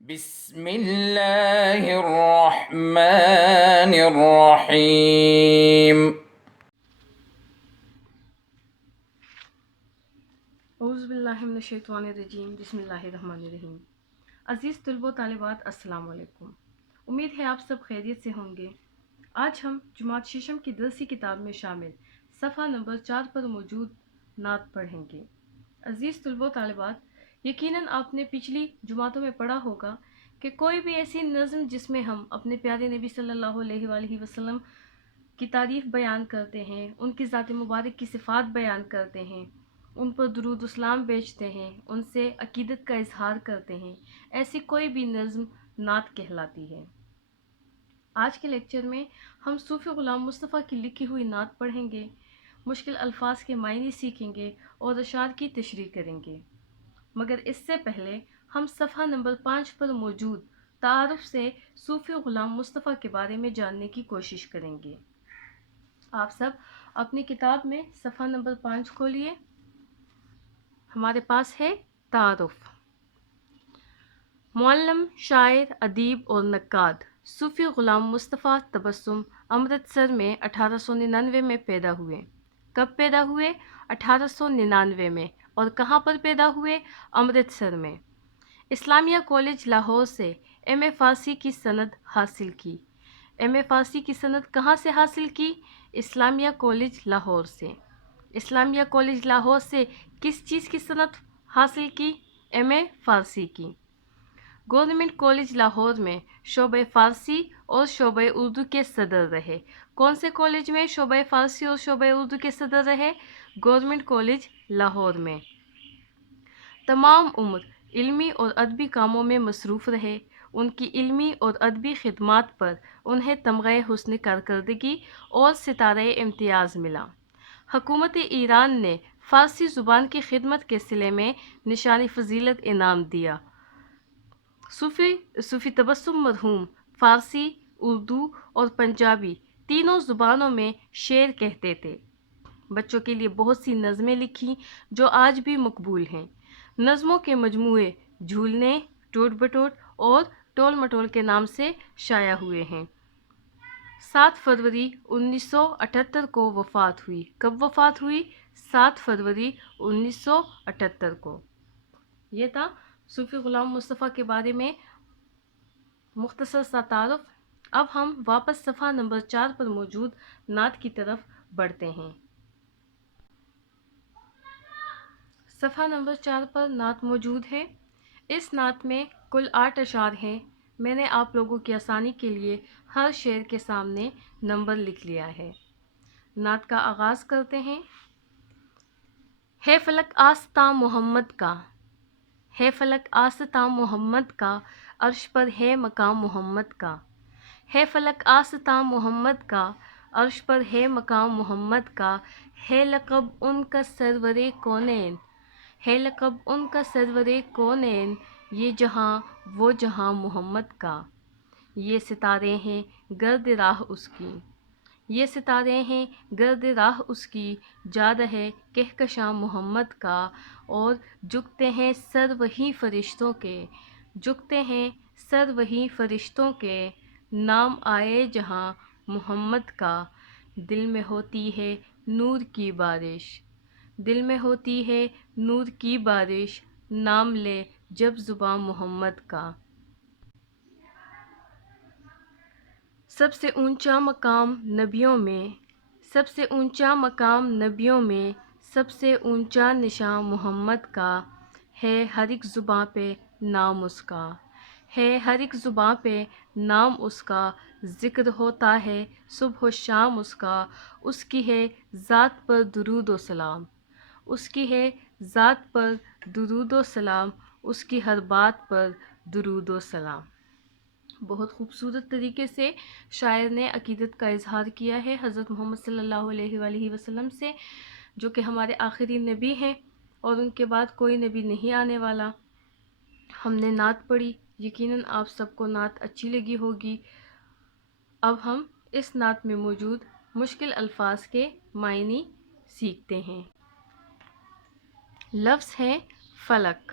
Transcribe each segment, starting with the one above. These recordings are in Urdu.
بسم اللہ الرحمن الرحیم۔ اعوذ باللہ من الشیطان الرجیم، بسم اللہ الرحمن الرحیم۔ عزیز طلبہ و طالبات، السلام علیکم۔ امید ہے آپ سب خیریت سے ہوں گے۔ آج ہم جماعت ششم کی درسی کتاب میں شامل صفحہ نمبر 4 پر موجود نعت پڑھیں گے۔ عزیز طلبہ و طالبات، یقیناً آپ نے پچھلی جماعتوں میں پڑھا ہوگا کہ کوئی بھی ایسی نظم جس میں ہم اپنے پیارے نبی صلی اللہ علیہ وآلہ وسلم کی تعریف بیان کرتے ہیں، ان کی ذات مبارک کی صفات بیان کرتے ہیں، ان پر درود اسلام بیچتے ہیں، ان سے عقیدت کا اظہار کرتے ہیں، ایسی کوئی بھی نظم نعت کہلاتی ہے۔ آج کے لیکچر میں ہم صوفی غلام مصطفیٰ کی لکھی ہوئی نعت پڑھیں گے، مشکل الفاظ کے معنی سیکھیں گے اور اشعار کی تشریح کریں گے۔ مگر اس سے پہلے ہم صفحہ نمبر 5 پر موجود تعارف سے صوفی غلام مصطفیٰ کے بارے میں جاننے کی کوشش کریں گے۔ آپ سب اپنی کتاب میں صفحہ نمبر 5 کھولیے۔ ہمارے پاس ہے تعارف۔ معلم، شاعر، ادیب اور نقاد صوفی غلام مصطفیٰ تبسم امرتسر میں 1899 میں پیدا ہوئے۔ کب پیدا ہوئے؟ 1899 میں۔ اور کہاں پر پیدا ہوئے؟ امرتسر میں۔ اسلامیہ کالج لاہور سے ایم اے فارسی کی سند حاصل کی۔ ایم اے فارسی کی سند کہاں سے حاصل کی؟ اسلامیہ کالج لاہور سے۔ اسلامیہ کالج لاہور سے کس چیز کی سند حاصل کی؟ ایم اے فارسی کی۔ گورنمنٹ کالج لاہور میں شعبہ فارسی اور شعبہ اردو کے صدر رہے۔ کون سے کالج میں شعبہ فارسی اور شعبہ اردو کے صدر رہے؟ گورنمنٹ کالج لاہور میں۔ تمام عمر علمی اور ادبی کاموں میں مصروف رہے۔ ان کی علمی اور ادبی خدمات پر انہیں تمغہ حسن کارکردگی اور ستارہ امتیاز ملا۔ حکومت ایران نے فارسی زبان کی خدمت کے صلے میں نشان فضیلت انعام دیا۔ صوفی تبسم مرحوم فارسی، اردو اور پنجابی تینوں زبانوں میں شعر کہتے تھے۔ بچوں کے لیے بہت سی نظمیں لکھیں جو آج بھی مقبول ہیں۔ نظموں کے مجموعے جھولنے، ٹوٹ بٹوٹ اور ٹول مٹول کے نام سے شائع ہوئے ہیں۔ 7 فروری 1978 کو وفات ہوئی۔ کب وفات ہوئی؟ 7 فروری 1978 کو۔ یہ تھا صوفی غلام مصطفیٰ کے بارے میں مختصر سا تعارف۔ اب ہم واپس صفحہ نمبر 4 پر موجود نعت کی طرف بڑھتے ہیں۔ صفحہ نمبر 4 پر نعت موجود ہے۔ اس نعت میں کل 8 اشعار ہیں۔ میں نے آپ لوگوں کی آسانی کے لیے ہر شعر کے سامنے نمبر لکھ لیا ہے۔ نعت کا آغاز کرتے ہیں۔ ہے فلک آستاں محمد کا، ہے فلک آستاں محمد کا، عرش پر ہے مقام محمد کا۔ ہے فلک آستاں محمد کا، عرش پر ہے مقام محمد کا۔ ہے لقب ان کا سرور کونین، ہے لقب ان کا سرور کونین، یہ جہاں وہ جہاں محمد کا۔ یہ ستارے ہیں گرد راہ اس کی، یہ ستارے ہیں گرد راہ اس کی، جاد ہے کہکشاں محمد کا۔ اور جھکتے ہیں سر وہی فرشتوں کے، جھکتے ہیں سر وہی فرشتوں کے، نام آئے جہاں محمد کا۔ دل میں ہوتی ہے نور کی بارش، دل میں ہوتی ہے نور کی بارش، نام لے جب زباں محمد کا۔ سب سے اونچا مقام نبیوں میں، سب سے اونچا مقام نبیوں میں، سب سے اونچا نشان محمد کا۔ ہے ہر ایک زباں پہ نام اس کا، ہے ہر ایک زباں پہ نام اس کا، ذکر ہوتا ہے صبح و شام اس کا۔ اس کی ہے ذات پر درود و سلام، اس کی ہے ذات پر درود و سلام، اس کی ہر بات پر درود و سلام۔ بہت خوبصورت طریقے سے شاعر نے عقیدت کا اظہار کیا ہے حضرت محمد صلی اللہ علیہ وآلہ وسلم سے، جو کہ ہمارے آخری نبی ہیں اور ان کے بعد کوئی نبی نہیں آنے والا۔ ہم نے نعت پڑھی، یقیناً آپ سب کو نعت اچھی لگی ہوگی۔ اب ہم اس نعت میں موجود مشکل الفاظ کے معنی سیکھتے ہیں۔ لفظ ہے فلک۔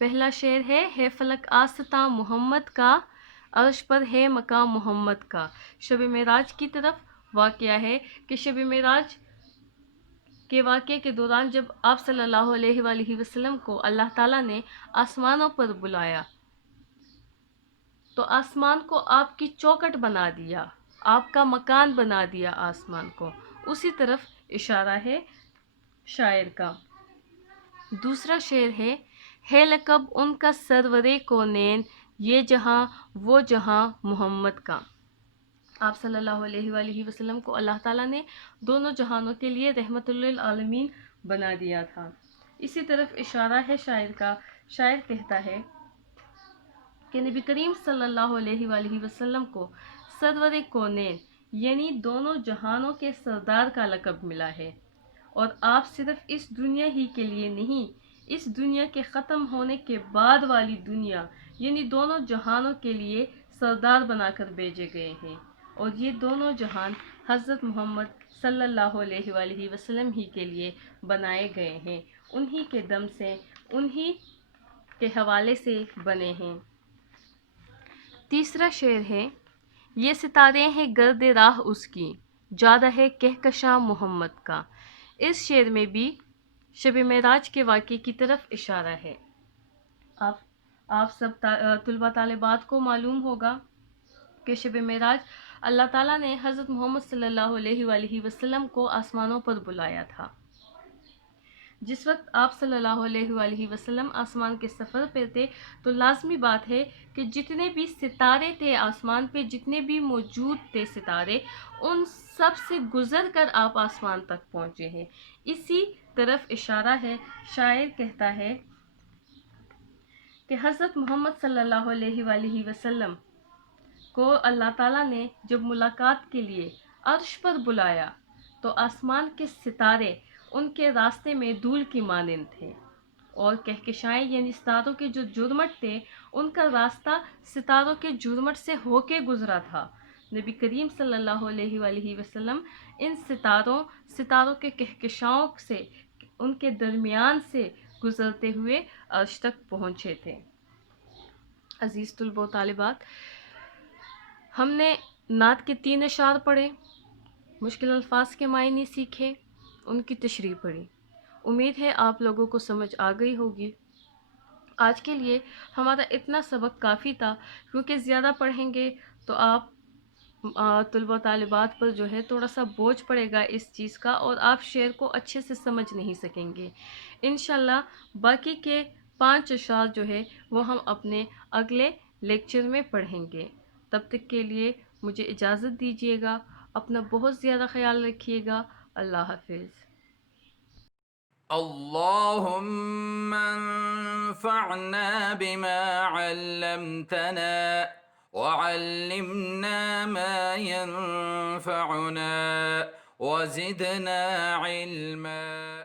پہلا شعر ہے فلک آستاں محمد کا، عرش پر ہے مقام محمد کا۔ شب معراج کی طرف واقعہ ہے کہ شب معراج کے واقعے کے دوران جب آپ صلی اللہ علیہ وآلہ وسلم کو اللہ تعالیٰ نے آسمانوں پر بلایا تو آسمان کو آپ کی چوکٹ بنا دیا، آپ کا مکان بنا دیا آسمان کو، اسی طرف اشارہ ہے شاعر کا۔ دوسرا شعر ہے لقب ان کا سرور کونین، یہ جہاں وہ جہاں محمد کا۔ آپ صلی اللہ علیہ وآلہ وسلم کو اللہ تعالیٰ نے دونوں جہانوں کے لیے رحمت للعالمین بنا دیا تھا۔ اسی طرف اشارہ ہے شاعر کا۔ شاعر کہتا ہے کہ نبی کریم صلی اللہ علیہ وآلہ وسلم کو سرور کونین یعنی دونوں جہانوں کے سردار کا لقب ملا ہے، اور آپ صرف اس دنیا ہی کے لیے نہیں، اس دنیا کے ختم ہونے کے بعد والی دنیا یعنی دونوں جہانوں کے لیے سردار بنا کر بھیجے گئے ہیں، اور یہ دونوں جہان حضرت محمد صلی اللہ علیہ وآلہ وسلم ہی کے لیے بنائے گئے ہیں، انہی کے دم سے، انہی کے حوالے سے بنے ہیں۔ تیسرا شعر ہے یہ ستارے ہیں گرد راہ اس کی، جادہ ہے کہکشاں محمد کا۔ اس شعر میں بھی شب معراج کے واقعے کی طرف اشارہ ہے۔ آپ سب طلبہ طالبات کو معلوم ہوگا کہ شب معراج اللہ تعالیٰ نے حضرت محمد صلی اللہ علیہ وآلہ وسلم کو آسمانوں پر بلایا تھا۔ جس وقت آپ صلی اللہ علیہ وآلہ وسلم آسمان کے سفر پہ تھے تو لازمی بات ہے کہ جتنے بھی ستارے تھے آسمان پہ، جتنے بھی موجود تھے ستارے، ان سب سے گزر کر آپ آسمان تک پہنچے ہیں۔ اسی طرف اشارہ ہے۔ شاعر کہتا ہے کہ حضرت محمد صلی اللہ علیہ وآلہ وسلم کو اللہ تعالیٰ نے جب ملاقات کے لیے عرش پر بلایا تو آسمان کے ستارے ان کے راستے میں دھول کی مانند تھے، اور کہکشائیں یعنی ستاروں کے جو جھرمٹ تھے ان کا راستہ ستاروں کے جھرمٹ سے ہو کے گزرا تھا۔ نبی کریم صلی اللہ علیہ وآلہ وسلم ان ستاروں کے کہکشاؤں سے، ان کے درمیان سے گزرتے ہوئے عرش تک پہنچے تھے۔ عزیز طلبہ و طالبات، ہم نے نعت کے 3 اشعار پڑھے، مشکل الفاظ کے معنی سیکھے، ان کی تشریح پڑھی۔ امید ہے آپ لوگوں کو سمجھ آ گئی ہوگی۔ آج کے لیے ہمارا اتنا سبق کافی تھا، کیونکہ زیادہ پڑھیں گے تو آپ طلبہ و طالبات پر جو ہے تھوڑا سا بوجھ پڑے گا اس چیز کا، اور آپ شعر کو اچھے سے سمجھ نہیں سکیں گے۔ انشاءاللہ باقی کے 5 اشعار جو ہے وہ ہم اپنے اگلے لیکچر میں پڑھیں گے۔ تب تک کے لیے مجھے اجازت دیجیے گا، اپنا بہت زیادہ خیال رکھیے گا۔ اللہ حافظ۔ اللهم انفعنا بما علمتنا وعلمنا ما ينفعنا وزدنا علما